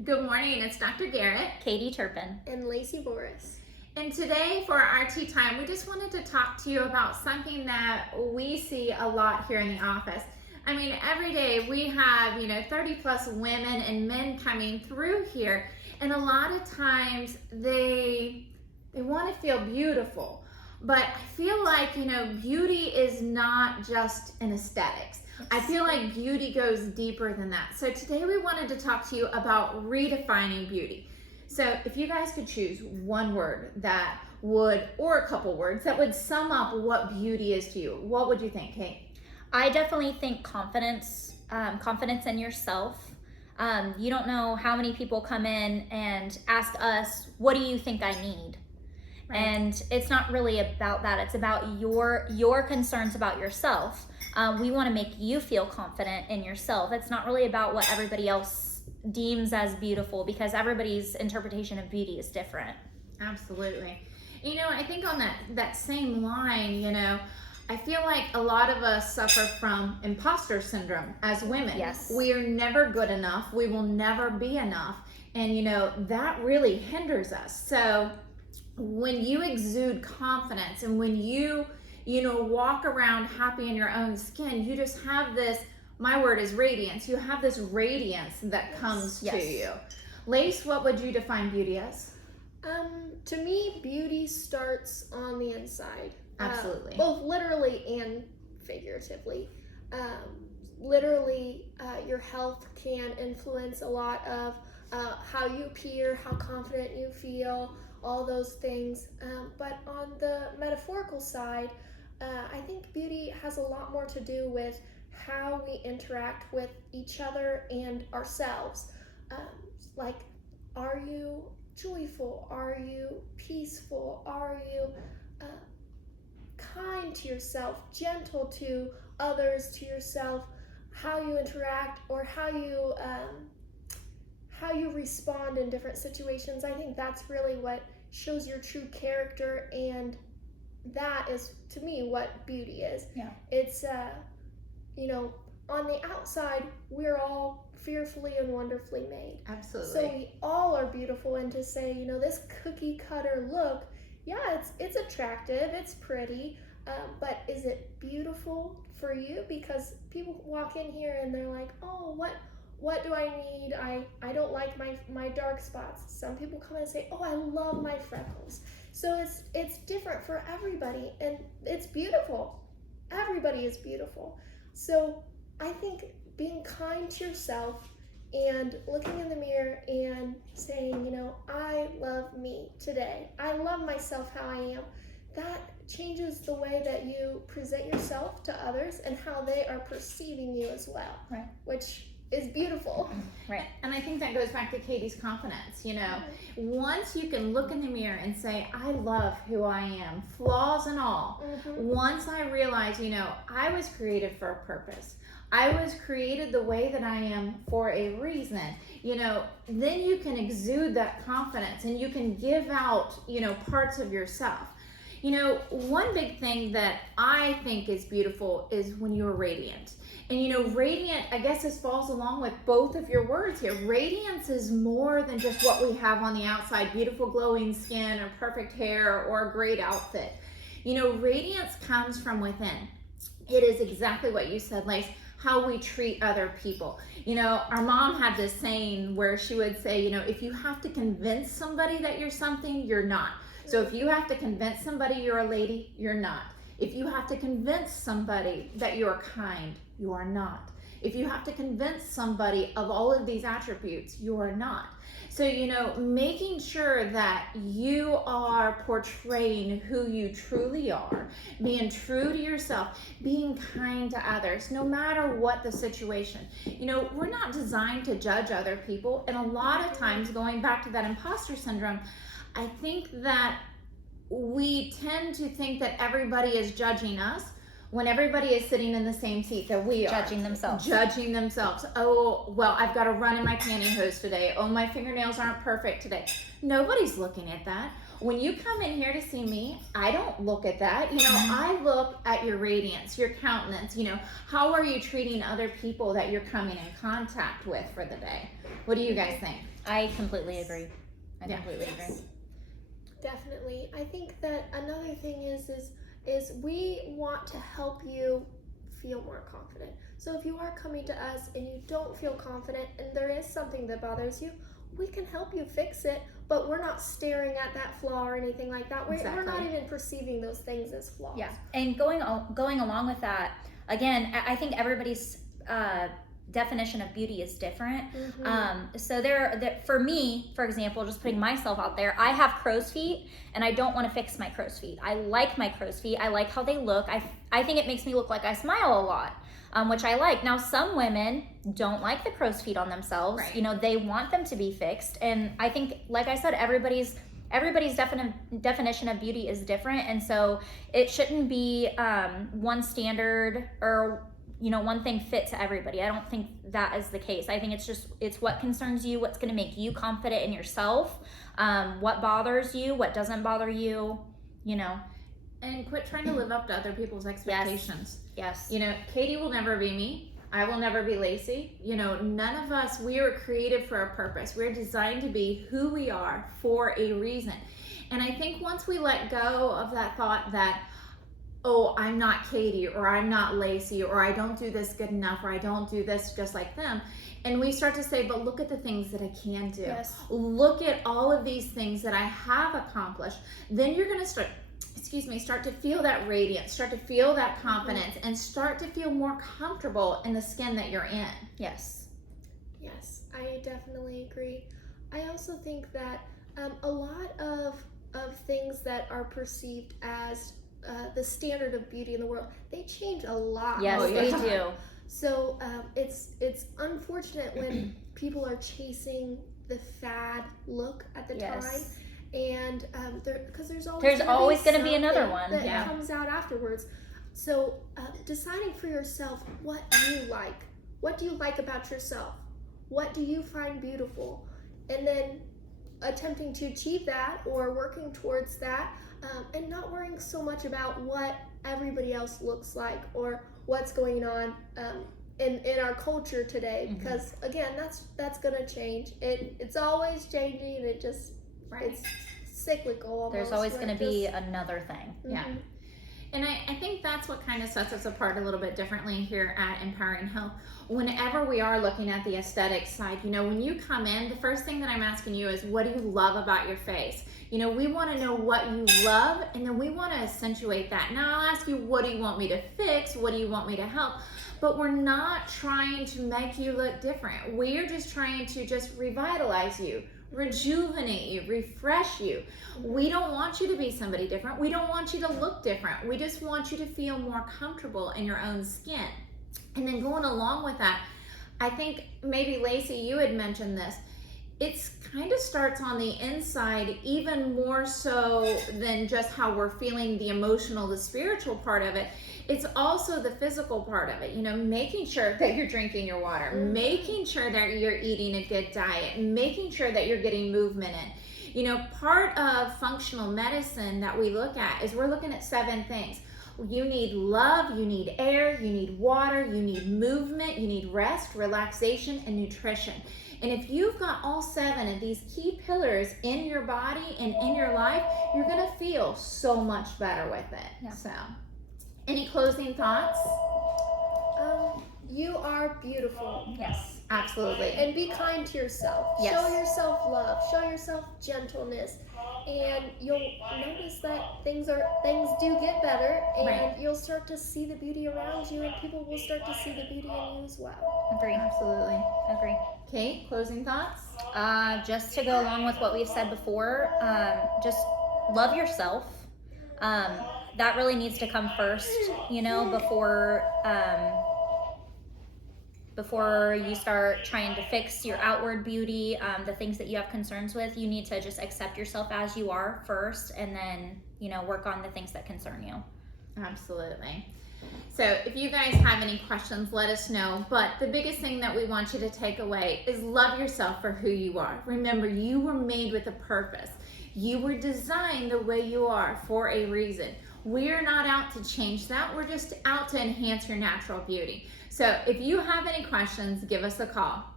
Good morning, it's Dr. Garrett. Katie Turpin. And Lacey Boris. And today for our tea time, we just wanted to talk to you about something that we see a lot here in the office. I mean, every day we have, 30 plus women and men coming through here. And a lot of times they want to feel beautiful. But I feel like, beauty is not just an aesthetics. I feel like beauty goes deeper than that. So today we wanted to talk to you about redefining beauty. So if you guys could choose one word that would, or a couple words that would sum up what beauty is to you, what would you think, Kate? I definitely think confidence, confidence in yourself. You don't know how many people come in and ask us, what do you think I need? Right. And it's not really about that. It's about your concerns about yourself. We want to make you feel confident in yourself. It's not really about what everybody else deems as beautiful, because everybody's interpretation of beauty is different. Absolutely. I think on that same line, I feel like a lot of us suffer from imposter syndrome as women. Yes. We are never good enough. We will never be enough. And, that really hinders us. So when you exude confidence and when you walk around happy in your own skin, you just have this, my word is radiance. You have this radiance that comes to you. Lace, what would you define beauty as? To me, beauty starts on the inside. Absolutely. Both literally and figuratively. Literally, your health can influence a lot of how you appear, how confident you feel, all those things. But on the metaphorical side, I think beauty has a lot more to do with how we interact with each other and ourselves. Like, are you joyful? Are you peaceful? Are you kind to yourself, gentle to others, to yourself? How you interact, or how you respond in different situations. I think that's really what shows your true character, and that is, to me, what beauty is. Yeah. It's on the outside, we're all fearfully and wonderfully made. Absolutely. So we all are beautiful, and to say, this cookie cutter look, yeah, it's attractive, it's pretty, but is it beautiful for you? Because people walk in here and they're like, oh, what do I need? I don't like my dark spots. Some people come in and say, oh, I love my freckles. So it's different for everybody, and it's beautiful. Everybody is beautiful. So I think being kind to yourself and looking in the mirror and saying, I love me today. I love myself how I am. That changes the way that you present yourself to others and how they are perceiving you as well. Right. Which is beautiful. Right. And I think that goes back to Katie's confidence. Once you can look in the mirror and say, I love who I am, flaws and all. Mm-hmm. Once I realize, I was created for a purpose. I was created the way that I am for a reason. Then you can exude that confidence and you can give out, parts of yourself. One big thing that I think is beautiful is when you're radiant. And radiant, I guess this falls along with both of your words here. Radiance is more than just what we have on the outside, beautiful glowing skin or perfect hair or a great outfit. Radiance comes from within. It is exactly what you said, Lace, how we treat other people. Our mom had this saying where she would say, if you have to convince somebody that you're something, you're not. So if you have to convince somebody you're a lady, you're not. If you have to convince somebody that you're kind, you are not. If you have to convince somebody of all of these attributes, you are not. So, making sure that you are portraying who you truly are, being true to yourself, being kind to others, no matter what the situation. We're not designed to judge other people. And a lot of times, going back to that imposter syndrome, I think that we tend to think that everybody is judging us when everybody is sitting in the same seat that we are. Judging themselves. Oh, well, I've got to run in my pantyhose today. Oh, my fingernails aren't perfect today. Nobody's looking at that. When you come in here to see me, I don't look at that. I look at your radiance, your countenance. How are you treating other people that you're coming in contact with for the day? What do you guys think? I completely agree. I completely agree. Definitely. I think that another thing is we want to help you feel more confident. So if you are coming to us and you don't feel confident and there is something that bothers you, we can help you fix it, but we're not staring at that flaw or anything like that. We're not even perceiving those things as flaws. Yeah, and going along with that, again, I think everybody's definition of beauty is different. So for me, for example, just putting myself out there, I have crow's feet and I don't want to fix my crow's feet. I like my crow's feet. I like how they look. I think it makes me look like I smile a lot, which I like. Now, some women don't like the crow's feet on themselves. Right. They want them to be fixed. And I think, like I said, everybody's definition of beauty is different. And so it shouldn't be one standard or one thing fit to everybody. I don't think that is the case. I think it's what concerns you, what's going to make you confident in yourself, what bothers you, what doesn't bother you, And quit trying to live up to other people's expectations. Yes. Katie will never be me. I will never be Lacey. None of us, we are created for a purpose. We're designed to be who we are for a reason. And I think once we let go of that thought that, oh, I'm not Katie, or I'm not Lacey, or I don't do this good enough, or I don't do this just like them. And we start to say, but look at the things that I can do. Yes. Look at all of these things that I have accomplished. Then you're going to start to feel that radiance, start to feel that confidence, and start to feel more comfortable in the skin that you're in. Yes. Yes, I definitely agree. I also think that a lot of things that are perceived as the standard of beauty in the world, they change a lot. Yes, they do. So it's unfortunate when people are chasing the fad look at the time, and because there's always going to be another one that comes out afterwards. So deciding for yourself what you like. What do you like about yourself? What do you find beautiful? And then attempting to achieve that or working towards that, and not worrying so much about what everybody else looks like or what's going on in our culture today, because again, that's gonna change. It's always changing, and it's cyclical almost. There's always going to be another thing. Yeah. And I think that's what kind of sets us apart a little bit differently here at Empowering Health. Whenever we are looking at the aesthetic side, when you come in, the first thing that I'm asking you is, what do you love about your face? We want to know what you love, and then we want to accentuate that. Now I'll ask you, what do you want me to fix? What do you want me to help? But we're not trying to make you look different. We're just trying to just revitalize you, rejuvenate you, refresh you. We don't want you to be somebody different. We don't want you to look different. We just want you to feel more comfortable in your own skin. And then going along with that, I think maybe Lacey, you had mentioned this. It's kind of starts on the inside, even more so than just how we're feeling, the emotional, the spiritual part of it. It's also the physical part of it, making sure that you're drinking your water, making sure that you're eating a good diet, making sure that you're getting movement in. Part of functional medicine that we look at is we're looking at 7 things. You need love, you need air, you need water, you need movement, you need rest, relaxation, and nutrition. And if you've got all 7 of these key pillars in your body and in your life, you're going to feel so much better with it. Yeah. So, any closing thoughts? You are beautiful. Yes. Absolutely. And be kind to yourself. Yes. Show yourself love. Show yourself gentleness. And you'll notice that things do get better, and Right. you'll start to see the beauty around you, and people will start to see the beauty in you as well. Agree. Absolutely. Agree. Kate, closing thoughts? Just to go along with what we've said before, just love yourself. That really needs to come first, before you start trying to fix your outward beauty, the things that you have concerns with. You need to just accept yourself as you are first, and then, work on the things that concern you. Absolutely. So if you guys have any questions, let us know. But the biggest thing that we want you to take away is love yourself for who you are. Remember, you were made with a purpose. You were designed the way you are for a reason. We're not out to change that. We're just out to enhance your natural beauty. So if you have any questions, give us a call.